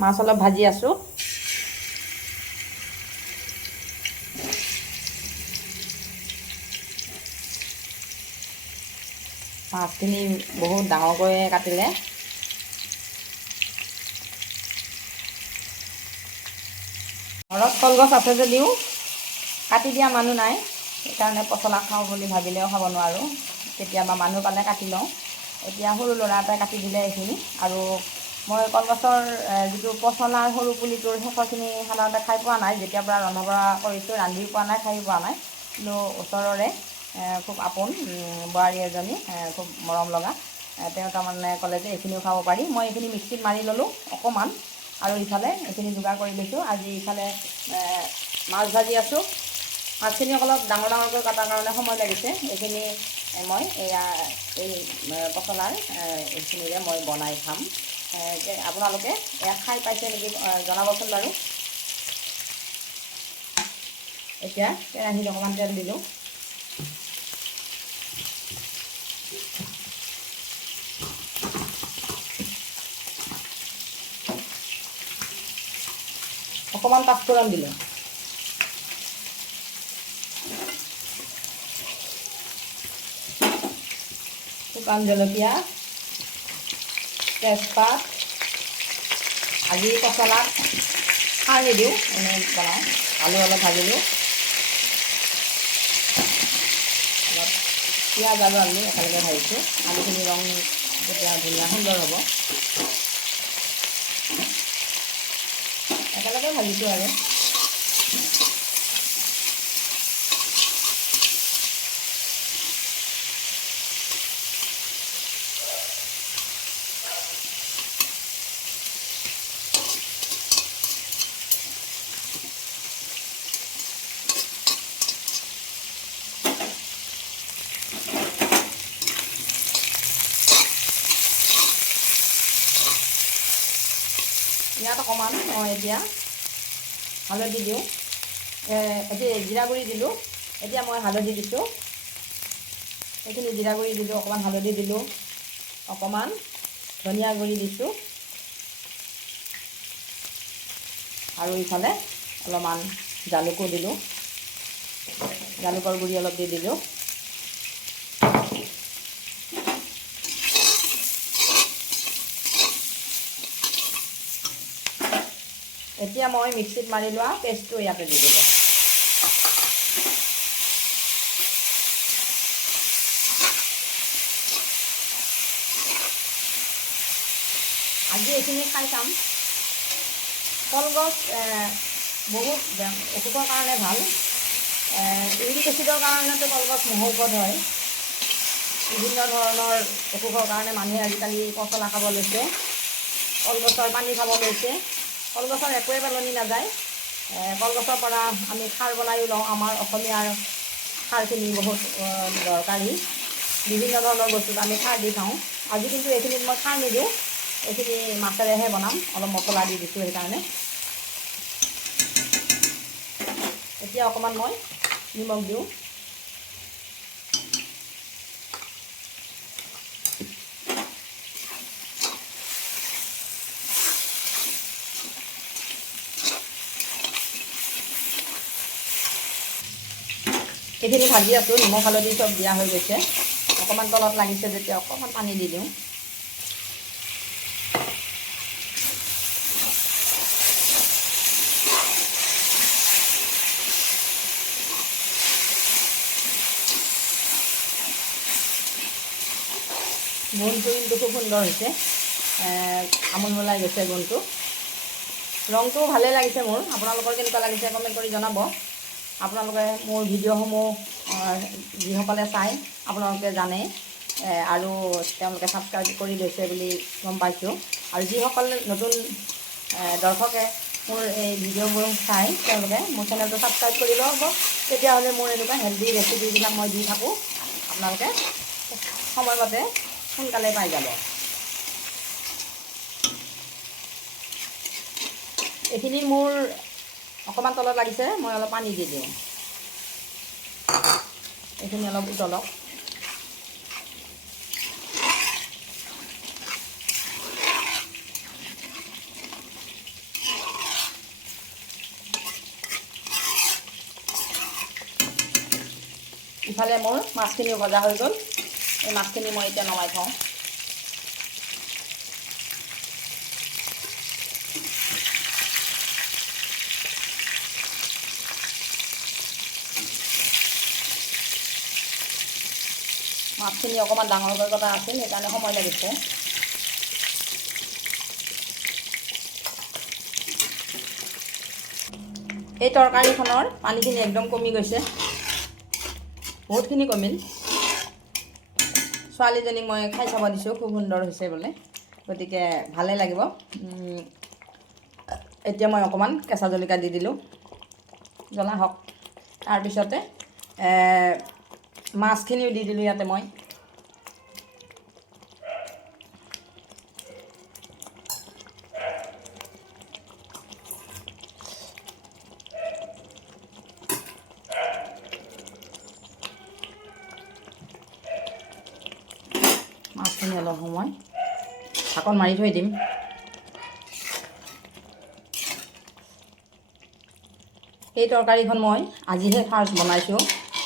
মাছ অলপ ভাজি আছোঁ। মাছখিনি বহুত ডাঙৰকৈ কাটিলে। ঘৰত কলগছ আছে যদিও কাটি দিয়া মানুহ নাই, সেইকাৰণে পচলা খাওঁ বুলি ভাবিলেও খাব নোৱাৰোঁ। কেতিয়াবা মানুহ পালে কাটি লওঁ। এতিয়া সৰু ল'ৰা এটাই কাটি দিলে এইখিনি। আৰু মই কলগছৰ যিটো পচলাৰ সৰু পুলিটোৰ শেষৰখিনি সাধাৰণতে খাই পোৱা নাই। যেতিয়াৰ পৰা ৰন্ধা বঢ়া কৰিছোঁ ৰান্ধি পোৱা নাই, খাই পোৱা নাই। কিন্তু ওচৰৰে খুব আপোন বোৱাৰী এজনী, খুব মৰম লগা, তেওঁ তাৰমানে ক'লে যে এইখিনিও খাব পাৰি। মই এইখিনি মিক্সিত মাৰি ল'লোঁ অকণমান, আৰু ইফালে এইখিনি যোগাৰ কৰি লৈছোঁ। আজি ইফালে মাছ ভাজি আছোঁ। মাছখিনি অলপ ডাঙৰ ডাঙৰকৈ কটাৰ কাৰণে সময় লাগিছে। এইখিনি মই এই পচলাৰ এইখিনিৰে মই বনাই খাম। আপোনালোকে খাই পাইছে নেকি জনাবচোন বাৰু। এতিয়া কেৰাহীত অকণমান তেল দিলোঁ। অকণমান পাঁচফোৰণ দিলোঁ। শুকান জলকীয়া, তেজপাত, আজি পচলাত খাৰ নিদিওঁ, এনেই বনাওঁ। আলু অলপ ভাজিলোঁ, অলপ পিঁয়াজ আৰু আলু একেলগে ভাজিছোঁ। আলুখিনি ৰং তেতিয়া ধুনীয়া সুন্দৰ হ'ব। একেলগে ভাজিছোঁ আৰু ইয়াত অকণমান মই এতিয়া হালধি দিওঁ। এতিয়া জিৰা গুড়ি দিলোঁ। এতিয়া মই হালধি দিছোঁ। এইখিনি জিৰা গুড়ি দিলোঁ, অকণমান হালধি দিলোঁ, অকণমান ধনিয়া গুড়ি দিছোঁ, আৰু ইফালে অলপমান জালুকো দিলোঁ। জালুকৰ গুড়ি অলপ দি দিলোঁ। এতিয়া মই মিক্সিত মাৰি লোৱা পেষ্টটো ইয়াতে দি দিলোঁ। আজি এইখিনি খাই চাম। কলগছ বহুত অসুখৰ কাৰণে ভাল। ইউৰিক এচিডৰ কাৰণেতো কলগছ মহৌষধ হয়। বিভিন্ন ধৰণৰ অসুখৰ কাৰণে মানুহে আজিকালি পচলা খাব লৈছে, কলগছৰ পানী খাব লৈছে। কলগছৰ একোৱে পেলনি নাযায়। কলগছৰ পৰা আমি খাৰ বনাইও লওঁ। আমাৰ অসমীয়াৰ খাৰখিনি বহুত দৰকাৰী। বিভিন্ন ধৰণৰ বস্তুত আমি খাৰ দি খাওঁ। আজি কিন্তু এইখিনিত মই খাৰ নিদিওঁ, এইখিনি মাছেৰেহে বনাম। অলপ মছলা দি দিছোঁ সেইকাৰণে। এতিয়া অকণমান মই নিমখ দিওঁ। এইখিনি ভাজি আছোঁ, নিমখ হালধি চব দিয়া হৈ গৈছে। অকণমান তলত লাগিছে যেতিয়া অকণমান পানী দি দিওঁ। গোন্ধটো কিন্তু খুব সুন্দৰ হৈছে, আমোল ওলাই গৈছে গোন্ধটো। ৰংটো ভালেই লাগিছে মোৰ। আপোনালোকৰ কেনেকুৱা লাগিছে কমেণ্ট কৰি জনাব। আপোনালোকে মোৰ ভিডিঅ'সমূহ যিসকলে চাই আপোনালোকে জানে, আৰু তেওঁলোকে ছাবস্ক্ৰাইব কৰি লৈছে বুলি গম পাইছোঁ। আৰু যিসকল নতুন দৰ্শকে মোৰ এই ভিডিঅ'বোৰ চাই তেওঁলোকে মোৰ চেনেলটো ছাবস্ক্ৰাইব কৰি ল'ব। তেতিয়াহ'লে মোৰ এনেকুৱা হেল্ডি ৰেচিপিবিলাক মই দি থাকোঁ, আপোনালোকে সময়মতে সোনকালে পাই যাব। এইখিনি মোৰ অকণমান তলত লাগিছে, মই অলপ পানী দি দিওঁ। এইখিনি অলপ উতলক। ইফালে মোৰ মাছখিনিও ভজা হৈ গ'ল। এই মাছখিনি মই এতিয়া নমাই থওঁ। মাছখিনি অকণমান ডাঙৰকৈ কটা আছিল, সেইকাৰণে সময় লাগিছে। এই তৰকাৰীখনৰ পানীখিনি একদম কমি গৈছে, বহুতখিনি কমিল। ছোৱালীজনীক মই খাই চাব দিছোঁ, খুব সুন্দৰ হৈছে বোলে, গতিকে ভালেই লাগিব। এতিয়া মই অকণমান কেঁচা জলকীয়া দি দিলোঁ, জ্বলা হওক। তাৰপিছতে মাছখিনিও দি দিলোঁ ইয়াতে মই। মাছখিনি অলপ সময় ঢাকন মাৰি থৈ দিম। এই তৰকাৰীখন মই আজিহে ফাৰ্ষ্ট বনাইছোঁ,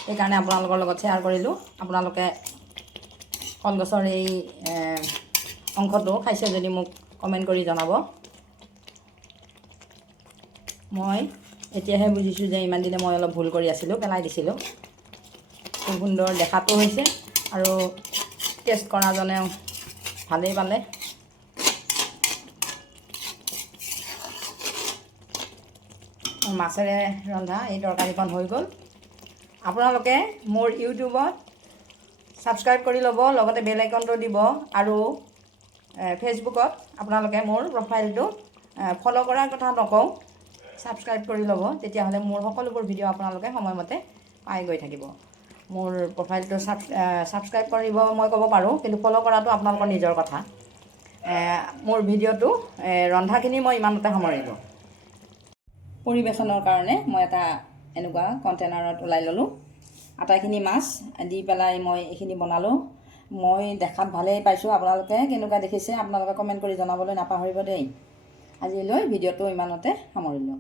সেইকাৰণে আপোনালোকৰ লগত শ্বেয়াৰ কৰিলোঁ। আপোনালোকে কলগছৰ এই অংশটো খাইছে যদি মোক কমেণ্ট কৰি জনাব। মই এতিয়াহে বুজিছোঁ যে ইমান দিনে মই অলপ ভুল কৰি আছিলোঁ, পেলাই দিছিলোঁ। খুব সুন্দৰ দেখাতো হৈছে আৰু টেষ্ট কৰাজনেও ভালেই পালে। মাছেৰে ৰন্ধা এই তৰকাৰীখন হৈ গ'ল। আপোনালোকে মোৰ ইউটিউবত ছাবস্ক্ৰাইব কৰি ল'ব, লগতে বেল আইকনটো দিব, আৰু ফেচবুকত আপোনালোকে মোৰ প্ৰফাইলটো ফ'ল' কৰাৰ কথা নকওঁ, ছাবস্ক্ৰাইব কৰি ল'ব। তেতিয়াহ'লে মোৰ সকলোবোৰ ভিডিঅ' আপোনালোকে সময়মতে পাই গৈ থাকিব। মোৰ প্ৰফাইলটো ছাবস্ক্ৰাইব কৰিব মই ক'ব পাৰোঁ, কিন্তু ফ'ল' কৰাটো আপোনালোকৰ নিজৰ কথা। মোৰ ভিডিঅ'টো ৰন্ধাখিনি মই ইমানতে সামৰিলোঁ। পৰিৱেশনৰ কাৰণে মই এটা এনেকুৱা কণ্টেইনাৰত ওলাই ল'লোঁ। আটাইখিনি মাছ দি পেলাই মই এইখিনি বনালোঁ। মই দেখাত ভালেই পাইছোঁ, আপোনালোকে কেনেকুৱা দেখিছে আপোনালোকে কমেণ্ট কৰি জনাবলৈ নাপাহৰিব দেই। আজিলৈ ভিডিঅ'টো ইমানতে সামৰিলোঁ।